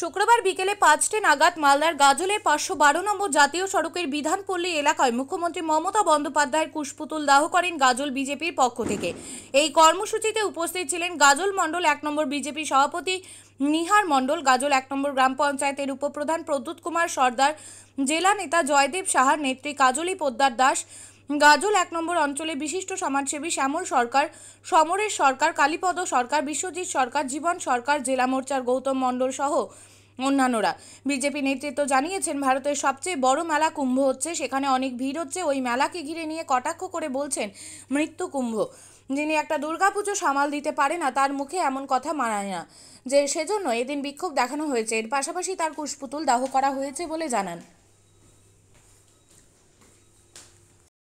শুক্রবার বিকেলে 5টে নাগাদ মালদার গাজলের 512 নম্বর জাতীয় সড়কের বিধানপল্লী এলাকায় মুখ্যমন্ত্রী মমতা বন্দ্যোপাধ্যায়ের কুশপুতুল দাহ করেন গাজল বিজেপির পক্ষ থেকে। এই কর্মসূচিতে উপস্থিত ছিলেন গাজল মণ্ডল 1 নম্বর বিজেপি সভাপতি নিহার মণ্ডল, গাজল 1 নম্বর গ্রাম পঞ্চায়েতের উপপ্রধান প্রদ্যুৎ কুমার সর্দার, জেলা নেতা জয়দেব সাহার নেত্রী কাজলী পোদ্দার দাস, গাজল 1 নম্বর অঞ্চলে বিশিষ্ট সমাজসেবী শ্যামল সরকার, সমরেশ সরকার, কালীপদ সরকার, বিশ্বজিৎ সরকার, জীবন সরকার, জেলা মোর্চার গৌতম মণ্ডল সহ অন্যান্যরা। বিজেপি নেতৃত্ব জানিয়েছেন, ভারতের সবচেয়ে বড় মেলা কুম্ভ হচ্ছে, সেখানে অনেক ভিড় হচ্ছে। ওই মেলাকে ঘিরে নিয়ে কটাক্ষ করে বলছেন মৃত্যু কুম্ভ। যিনি একটা দুর্গাপুজো সামাল দিতে পারে না, তার মুখে এমন কথা মানায় না, যে সেজন্য এদিন বিক্ষোভ দেখানো হয়েছে। এর পাশাপাশি তার কুশপুতুল দাহ করা হয়েছে বলে জানান।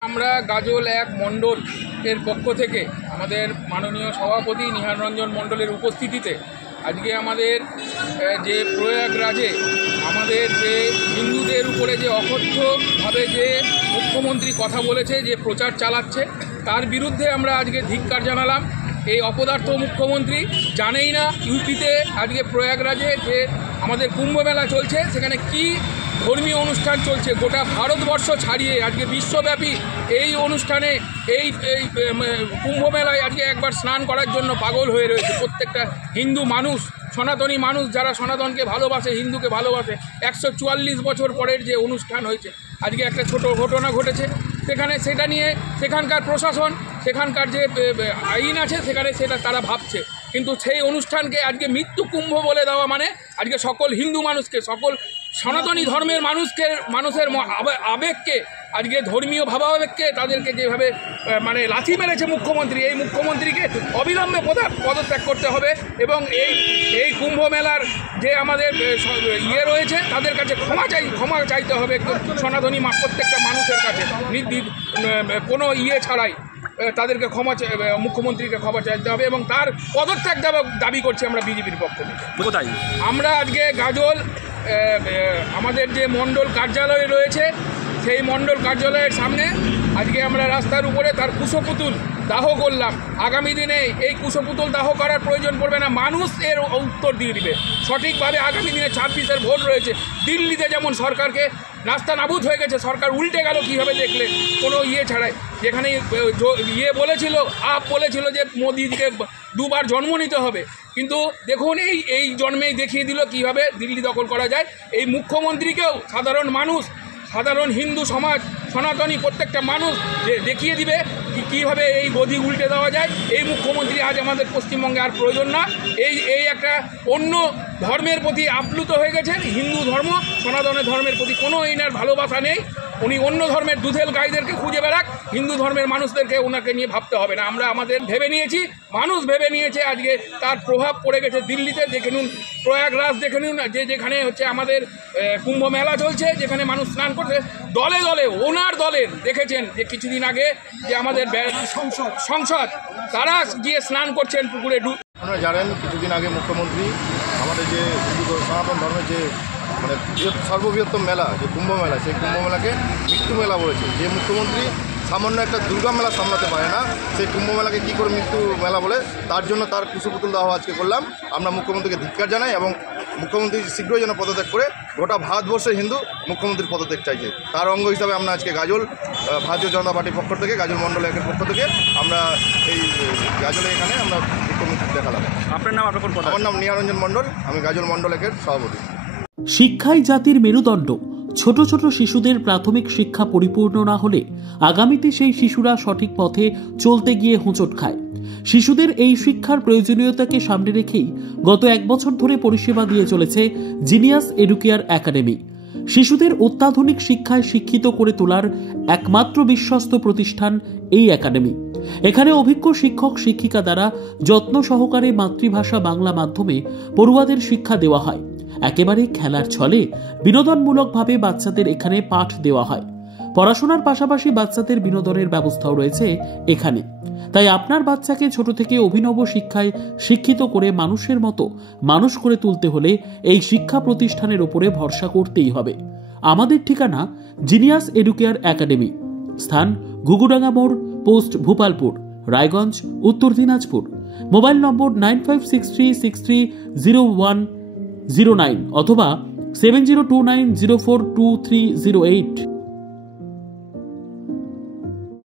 আমরা গাজল 1 মণ্ডল এর পক্ষ থেকে আমাদের মাননীয় সভাপতি নিহার রঞ্জন মণ্ডলের উপস্থিতিতে আজকে আমাদের যে প্রয়াগরাজে আমাদের যে হিন্দুদের উপরে যে অকথ্যভাবে যে মুখ্যমন্ত্রী কথা বলেছে, যে প্রচার চালাচ্ছে, তার বিরুদ্ধে আমরা আজকে ধিক্কার জানালাম। এই অপদার্থ মুখ্যমন্ত্রী জানেই না ইউপিতে আজকে প্রয়াগরাজে যে আমাদের কুম্ভ মেলা চলছে, সেখানে কি ধর্মীয় অনুষ্ঠান চলছে। গোটা ভারতবর্ষ ছাড়িয়ে আজকে বিশ্বব্যাপী এই অনুষ্ঠানে এই কুম্ভ মেলায় আজকে একবার স্নান করার জন্য পাগল হয়ে রয়েছে প্রত্যেকটা হিন্দু মানুষ, সনাতনী মানুষ, যারা সনাতনকে ভালোবাসে, হিন্দুকে ভালোবাসে। 144 বছর পরের যে অনুষ্ঠান হয়েছে, আজকে একটা ছোট ঘটনা ঘটেছে, সেটা নিয়ে সেখানকার প্রশাসন, সেখানকার যে আইন আছে সেখানে সেটা তারা ভাবছে, কিন্তু সেই অনুষ্ঠানকে আজকে মৃত্যু কুম্ভ বলে দেওয়া মানে আজকে সকল হিন্দু মানুষকে, সকল সনাতনী ধর্মের মানুষের আবেগকে, আজকে ধর্মীয় ভাবাবেগকে তাদেরকে যেভাবে মানে লাথি মেরেছে মুখ্যমন্ত্রী, এই মুখ্যমন্ত্রীকে অবিলম্বে পদত্যাগ করতে হবে এবং এই কুম্ভ মেলার যে আমাদের রয়েছে তাদের কাছে ক্ষমা চাইতে হবে সনাতনী প্রত্যেকটা মানুষের কাছে, কোনো ছাড়াই তাদেরকে মুখ্যমন্ত্রীকে ক্ষমা চাইতে হবে এবং তার পদত্যাগ দাবি করছি আমরা বিজেপির পক্ষ থেকে। কোথায় আমরা আজকে গাজল আমাদের যে মণ্ডল কার্যালয় রয়েছে, সেই মণ্ডল কার্যালয়ের সামনে আজকে আমরা রাস্তার উপরে তার কুশপুতুল দাহ করলাম। আগামী দিনে এই কুশপুতুল দাহ করার প্রয়োজন পড়বে না, মানুষ এর উত্তর দিয়ে দিবে সঠিকভাবে। আগামী দিনে 26-এর ভোট রয়েছে। দিল্লিতে যেমন সরকারকে নাস্তা নাবুদ হয়ে গেছে, সরকার উল্টে গেল কীভাবে দেখলে, কোনো ছাড়াই। যেখানে বলেছিল যে মোদিজিকে 2বার জন্ম নিতে হবে, কিন্তু দেখুন এই জন্মেই দেখিয়ে দিল কীভাবে দিল্লি দখল করা যায়। এই মুখ্যমন্ত্রীকেও সাধারণ মানুষ, সাধারণ হিন্দু সমাজ, সনাতনী প্রত্যেকটা মানুষ দেখিয়ে দিবে কীভাবে এই গদি উল্টে দেওয়া যায়। এই মুখ্যমন্ত্রী আজ আমাদের পশ্চিমবঙ্গে আর প্রয়োজন না। এই একটা অন্য ধর্মের প্রতি আপ্লুত হয়ে গেছেন। হিন্দু ধর্ম, সনাতনের ধর্মের প্রতি কোনো এনার ভালোবাসা নেই। উনি অন্য ধর্মের দুধেল গাইদেরকে খুঁজে বেড়াক, হিন্দু ধর্মের মানুষদেরকে ওনাকে নিয়ে ভাবতে হবে না। আমরা আমাদের ভেবে নিয়েছি, মানুষ ভেবে নিয়েছে। আজকে তার প্রভাব পড়ে গেছে দিল্লিতে। দেখে নিন প্রয়াগরাজ, দেখে নিন যেখানে হচ্ছে আমাদের কুম্ভ মেলা চলছে, যেখানে মানুষ স্নান করছে দলে দলে। ওনার দলের দেখেছেন যে কিছুদিন আগে যে আমাদের সংসদ তারা গিয়ে স্নান করছেন পুকুরে। আপনারা জানেন কিছুদিন আগে মুখ্যমন্ত্রী আমাদের যে হিন্দু সনাতন ধর্মের যে মানে সর্ববৃহত্তম মেলা যে কুম্ভ মেলা, সেই কুম্ভ মেলাকে মৃত্যু মেলা বলেছে। যে মুখ্যমন্ত্রী সামান্য একটা দুর্গা মেলা সামলাতে পারে না, সেই কুম্ভ মেলাকে কী করে মৃত্যু মেলা বলে, তার জন্য তার কুশপুতুল দাহ আজকে করলাম। আমরা মুখ্যমন্ত্রীকে ধিক্কার জানাই এবং মুখ্যমন্ত্রী শীঘ্রই যেন পদত্যাগ করে, গোটা ভারতবর্ষের হিন্দু মুখ্যমন্ত্রীর পদত্যাগ চাইছে। তার অঙ্গ হিসাবে আমরা আজকে গাজল ভারতীয় জনতা পার্টির পক্ষ থেকে, গাজল মণ্ডল 1-এর পক্ষ থেকে আমরা এই গাজলে এখানে আমরা মুখ্যমন্ত্রী দেখালাম। আপনার নাম? আমার নাম নিহার রঞ্জন মণ্ডল, আমি গাজল মণ্ডল 1-এর সভাপতি। শিক্ষাই জাতির মেরুদণ্ড। ছোট ছোট শিশুদের প্রাথমিক শিক্ষা পরিপূর্ণ না হলে আগামীতে সেই শিশুরা সঠিক পথে চলতে গিয়ে হোঁচট খায়। শিশুদের এই শিক্ষার প্রয়োজনীয়তাকে সামনে রেখেই গত 1 বছর ধরে পরিষেবা দিয়ে চলেছে জিনিয়াস এডুকেয়ার একাডেমি। শিশুদের অত্যাধুনিক শিক্ষায় শিক্ষিত করে তোলার একমাত্র বিশ্বস্ত প্রতিষ্ঠান এই একাডেমি। এখানে অভিজ্ঞ শিক্ষক শিক্ষিকা দ্বারা যত্ন সহকারে মাতৃভাষা বাংলা মাধ্যমে পড়ুয়াদের শিক্ষা দেওয়া হয়। একেবারে খেলার ছলে বিনোদনমূলকভাবে বাচ্চাদের এখানে পাঠ দেওয়া হয়। পড়াশোনার পাশাপাশি বাচ্চাদের বিনোদনের ব্যবস্থাও রয়েছে এখানে। তাই আপনার বাচ্চাকে ছোট থেকে অভিনব শিক্ষায় শিক্ষিত করে মানুষের মতো মানুষ করে তুলতে হলে এই শিক্ষা প্রতিষ্ঠানের উপরে ভরসা করতেই হবে। আমাদের ঠিকানা জিনিয়াস এডুকেয়ার একাডেমি, স্থান ঘুঘুডাঙ্গা মোড়, পোস্ট ভূপালপুর, রায়গঞ্জ, উত্তর দিনাজপুর। মোবাইল নম্বর 95636301 09 অথবা 7029042308।